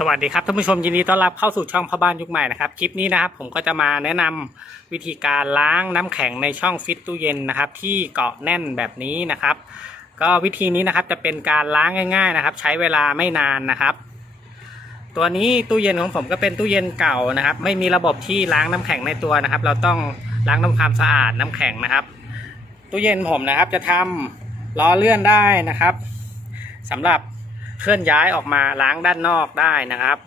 สวัสดีครับท่านผู้ชมยินดีต้อนรับเข้าสู่ช่องพ่อบ้านยุคใหม่นะครับคลิปนี้นะครับผมก็จะมาแนะนำวิธีการล้างน้ำแข็งในช่องฟิตตู้เย็นนะครับ ที่เกาะแน่นแบบนี้นะครับ ก็วิธีนี้นะครับจะเป็นการล้างง่าย ๆนะครับ ใช้เวลาไม่นานนะครับ ตัวนี้ตู้เย็นของผมก็เป็นตู้เย็นเก่านะครับ ไม่มีระบบที่ล้างน้ำแข็งในตัวนะครับ เราต้องล้างทำความสะอาดน้ำแข็งนะครับ ตู้เย็นผมนะครับจะทำล้อเลื่อนได้นะครับสำหรับ เคลื่อนย้ายออกมาล้างด้านนอกได้นะครับ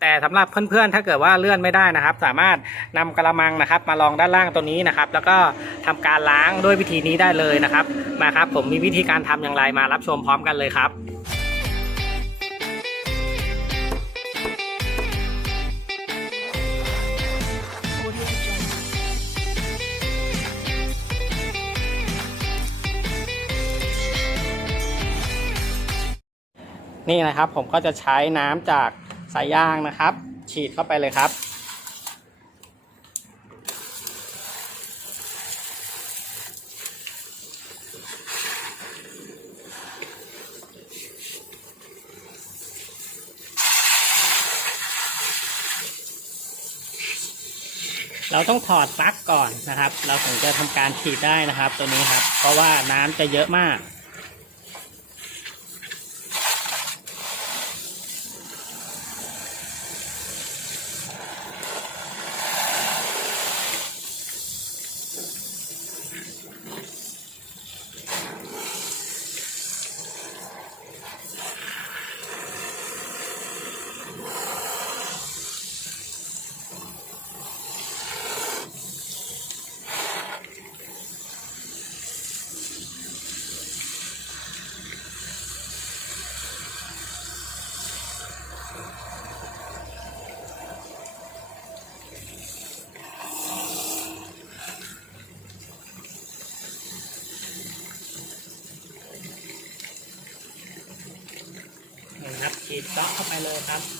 แต่สำหรับเพื่อนๆ ถ้าเกิดว่าเลื่อนไม่ได้นะครับ สามารถนำกระมังนะครับ มาลองด้านล่างตัวนี้นะครับ แล้วก็ทำการล้างด้วยวิธีนี้ได้เลยนะครับ มาครับ ผมมีวิธีการทำอย่างไรมารับชมพร้อมกันเลยครับ นี่นะครับผมก็จะใช้น้ำจากสายยางนะครับ ฉีดเข้าไปเลยครับเราต้องถอดปลั๊กก่อนนะครับ เราถึงจะทำการฉีดได้นะครับ ตัวนี้ครับ เพราะว่าน้ำจะเยอะมาก ฉีดเจาะเข้าไปเลยครับ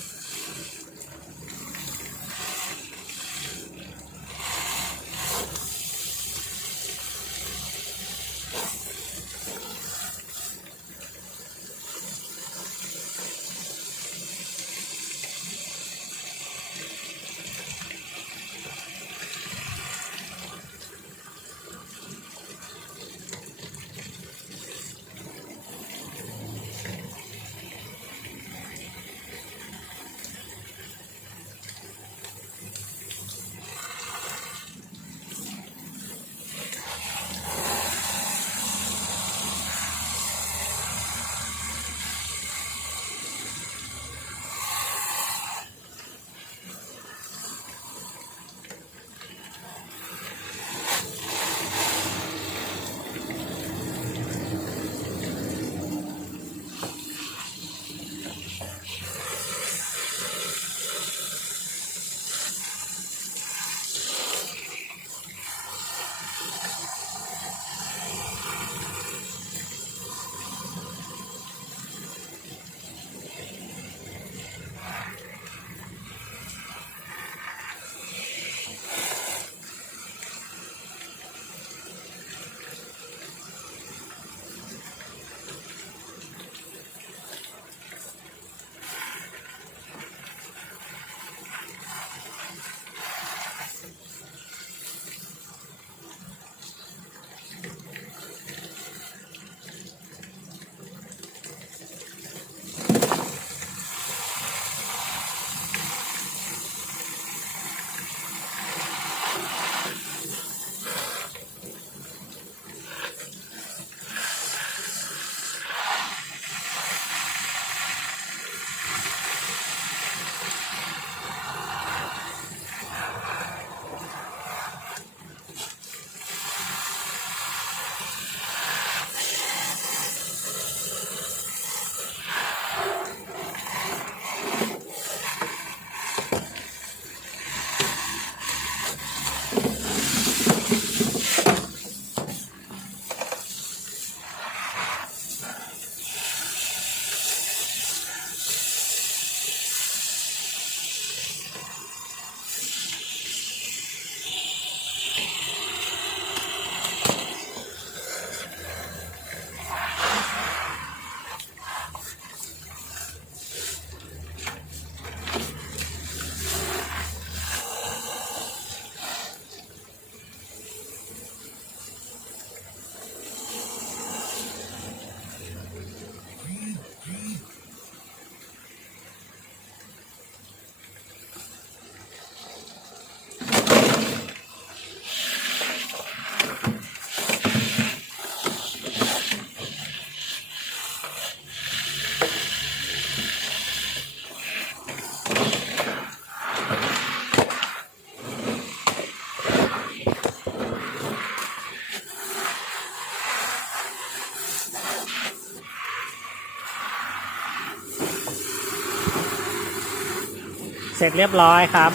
เสร็จเรียบร้อยครับ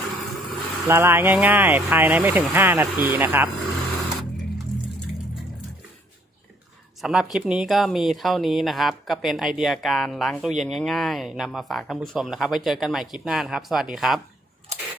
ละลายง่ายๆ ภายในไม่ถึง 5 นาทีนะครับสำหรับคลิปนี้ก็มีเท่านี้นะครับ ก็เป็นไอเดียการล้างตู้เย็นง่าย ๆนำมาฝากท่านผู้ชมนะครับ ไว้เจอกันใหม่คลิปหน้านะครับ สวัสดีครับ